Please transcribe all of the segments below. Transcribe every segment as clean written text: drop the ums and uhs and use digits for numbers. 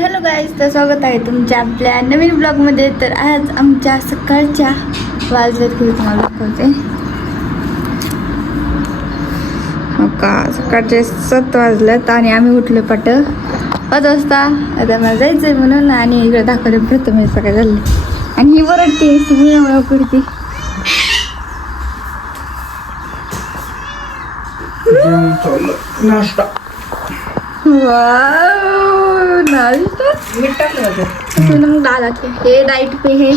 Hello guys, तर स्वागत आहे तुमच्या आपल्या नवीन ब्लॉगमध्ये. तर आज आमच्या सकाळच्या वाजल्यात की तुम्हाला दाखवते. हो का, सकाळचे 7 वाजल्यात आणि आम्ही उठलो 5 वाजता. आता मला जायचं आहे म्हणून. आणि इकडे दाखवलं प्रथम सकाळ झाले आणि ही वरडते सिमी करते. नाश्ता नाश्ता मीठ टाकलं मग डाळ लागते. हे डाईट पे हे.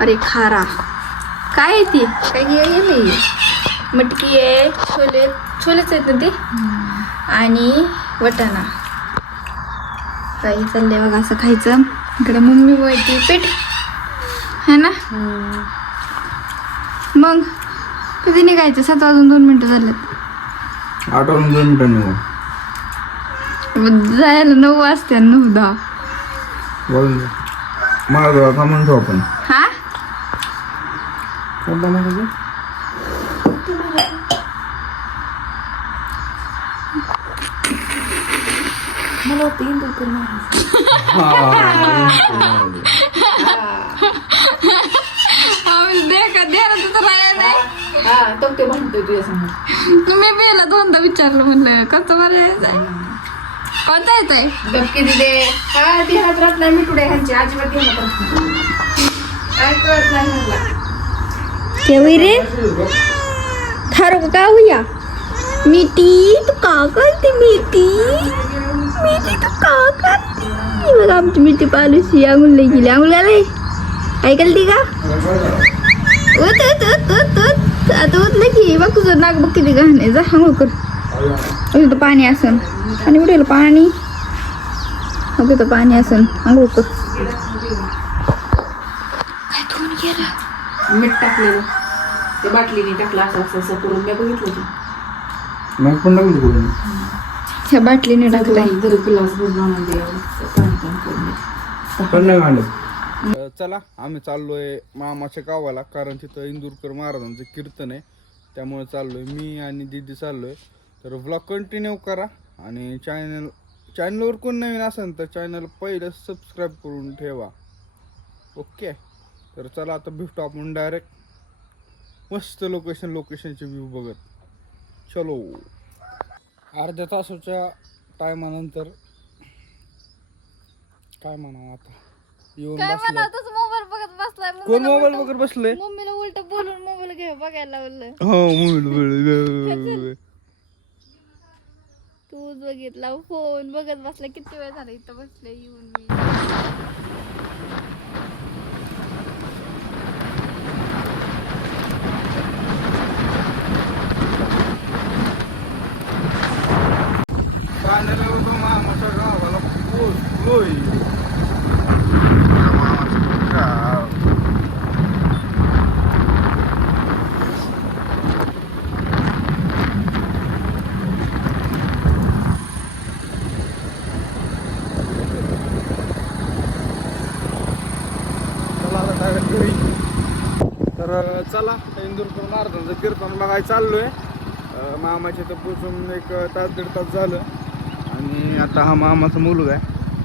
अरे खारा काय आहे ती, काय गेली मटकी आहे, छोलेच आहेत ना ते, आणि वटाणा. काही चाललंय बघा, असं खायचं. इकडे मम्मी वळती पीठ है ना. मग कधी निघायचं? 7 वाजून 2 मिनिटं झालेत. 8 वाजून 2 मिनिटांनी जायला 9 वाजते, 9-10 मला थांबून ठेवू आपण. हा कोणता म्हणजे मला वाटतं इंदूरकर महाराज. हा तो ते म्हणतोय तुझ्या समोर. मी बेला 2दा विचारलं, म्हणलं कसं बरं कोणता येत आहे. गपके दिदे हा ध्यानात राहत नाही. मिठुडे ह्यांची अजिबात ध्यानात राहत नाही. काय कळत नाही ह्यांना. केवई रे थारो का हुया. मिठी तू का करते? मिठी तू का करते? बघा आमची मिठी पालूशी आंघोळ गेली. आंघोळ आले ऐकलती का? उत उत उत उत उत आता उतलं की बघ, तुझं नाक बघ किती घाण आहे. जा आंघोळ कर. तिथं पाणी असन आणि उडेल पाणी. तिथं पाणी असन, आंघोळ कर. काय धुवून गेलं? मीठ टाकलेलं ते बाटलीने टाकलं असं असं असं करून मी बघितलं ते. मग पण टाकलं करून ह्या बाटलीने टाकलंय. जरी ग्लास भरून आणून द्यावं पाणी करून पण नाही घालत. चला आम्ही चाललोय मामाच्या गावाला, कारण तिथं इंदूरकर महाराजांचं कीर्तन आहे. त्यामुळे चाललोय मी आणि दीदी चाललोय. तर व्लॉग कंटिन्यू करा आणि चॅनलवर कोण नवीन असेल तर चॅनल पहिलं सबस्क्राईब करून ठेवा. ओके, तर चला आता भेटू आपण डायरेक्ट मस्त लोकेशनचे व्ह्यू बघत. चलो. अर्ध्या तासाच्या टायमानंतर काय म्हणावं आता, येऊन बसला. मोबाईल बघत बसलाय. कोण मोबाईल बघत बसले? मम्मीला उलट बोलून मोबाईल घे बघायला लावलं. हो मोबाईल तूच बघितला फोन बघत बसला. किती वेळ झाला इथं बसले येऊन मी. मामाच्या गावाला पोचलोय. तर चला इंदूरकर महाराजांचं कीर्तन बघायला चाललोय. मामाच्या तर पोचून 1 तास 1.5 तास झालं. आणि आता हा मामाचा मुलगा आहे,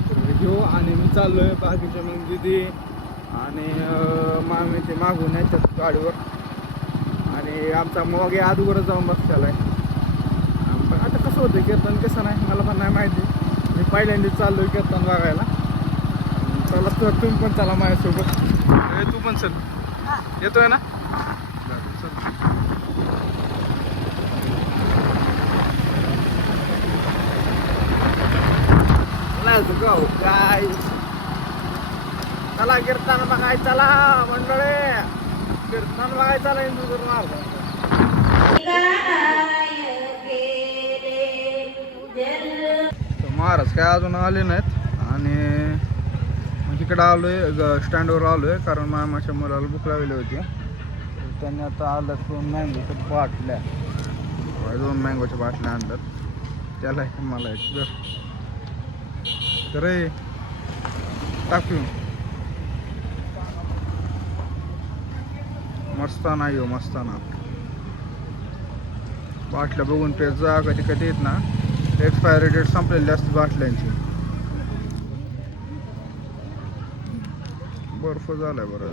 तर घेऊ आणि मी चाललोय. बाकीचे मग दिदी आणि मामी ते मागून येतात गाडीवर. आणि आमचा मग आधीवरच जाऊन बसलेला आहे. पण आता कसं होतं कीर्तन कसं नाही मला पण नाही माहिती. मी पहिल्यांदाच चाललोय कीर्तन बघायला. चला तर तुम्ही पण चला माझ्यासोबत. तू पण चल, येतोय ना? काय चला कीर्तन बघाय, चला मंडळी कीर्तन बघाय, चला इंदूरकर महाराजांचं. महाराज काय अजून आले नाहीत आणि तिकडं आलोय, स्टँडवर आलोय, कारण मामाच्या मुलाला भूक लागली होती. त्यांनी आता आलं 2 मँगोच्या बाटल्या, 2 मँगोच्या बाटल्या आणल्यात. त्याला मला एक तर टाकू मस्ताना येऊ. मस्ताना बाटल्या बघून पे जा. कधी कधी येत ना एक्सपायरी डेट संपलेली असते बाटल्यांची. बर्फ झालाय बरं.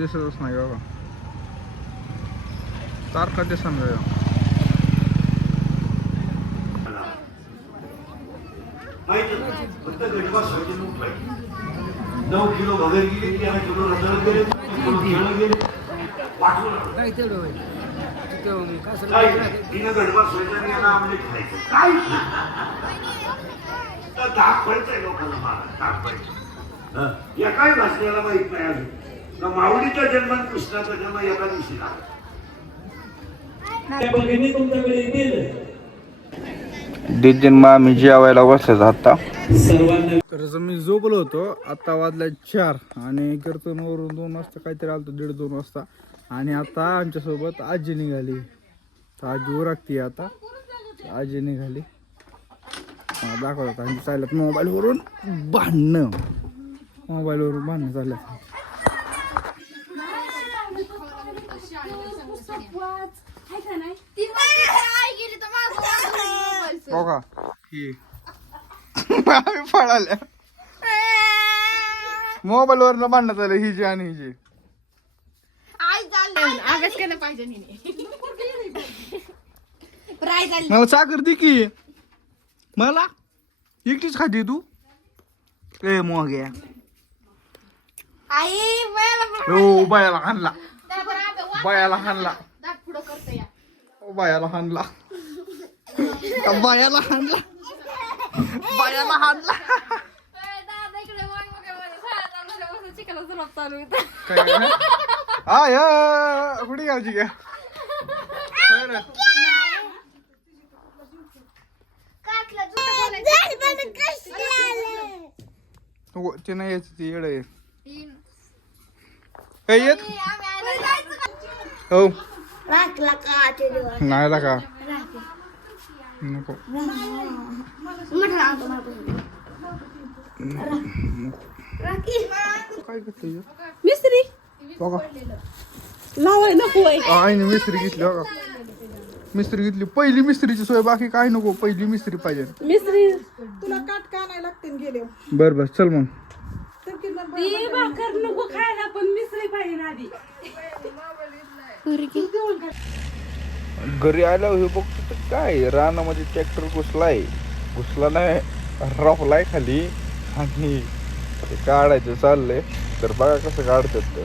दिसतच नाही बाबा, तारखा दिसत नाही. फक्त गडबा सोयाचे मूग पाहिजे. 9 किलो भगर गेली की 8 किलो रताळ गेले, खेळ गेले, वाटलं नाही तेवढं होईल. तिनं गडबा सोयाचं यांना आम्हाला खायचं काय तर धाक पडतंय लोकांना. मला धाक पडतं या काय भासण्याला माहित नाही अजून. माऊलीचा जन्म कृष्णाचा जन्म एका दिवशी झाला. तुमच्याकडे येतील दिदीन मामी जेवायला बसल्यात आता. तर मी झोपलो होतो. आता वाजला 4 आणि कीर्तनवरून 2 वाजता काहीतरी आलतो, 1:30-2 वाजता. आणि आता आमच्यासोबत आजी निघाली. तर आजी उरकती आता. आजी निघाली दाखवतात आणि चालल्यात मोबाईलवरून भांडणं. मोबाईलवरून भांडणं चालल्यात. बघा ही पळाल्या मोबाईल वर भांडणं झालं हिची आणि हिची. अभ्यास केलं पाहिजे मला साखर दे की. मला एकटीच खाते तू. ए मोग्या हो बायाला हाणला, बायाला हाणला, बायाला हाणला, बायाला हाणला, बायाला हाणला. कुठे गावची का ते नाही यायचं, ती येड आहे. येत हो नाही का नको काय करते मिस्त्री बघा. लावाय नको आईने मिस्त्री घेतली बघा. मिस्त्री घेतली. पहिली मिस्त्रीची सोय, बाकी काय नको. पहिली मिस्त्री पाहिजे. मिस्त्री तुला काट का नाही लागते गेले. बर बर चल मग. भाकर नको खायला पण मिस्त्री पाहिजे आधी. घरी आल्यावर हे बघतो तर काय रानामध्ये ट्रॅक्टर घुसला नाही, रफलाय खाली आणि ते काढायचं चाललंय. तर बघा कसं काढतात ते.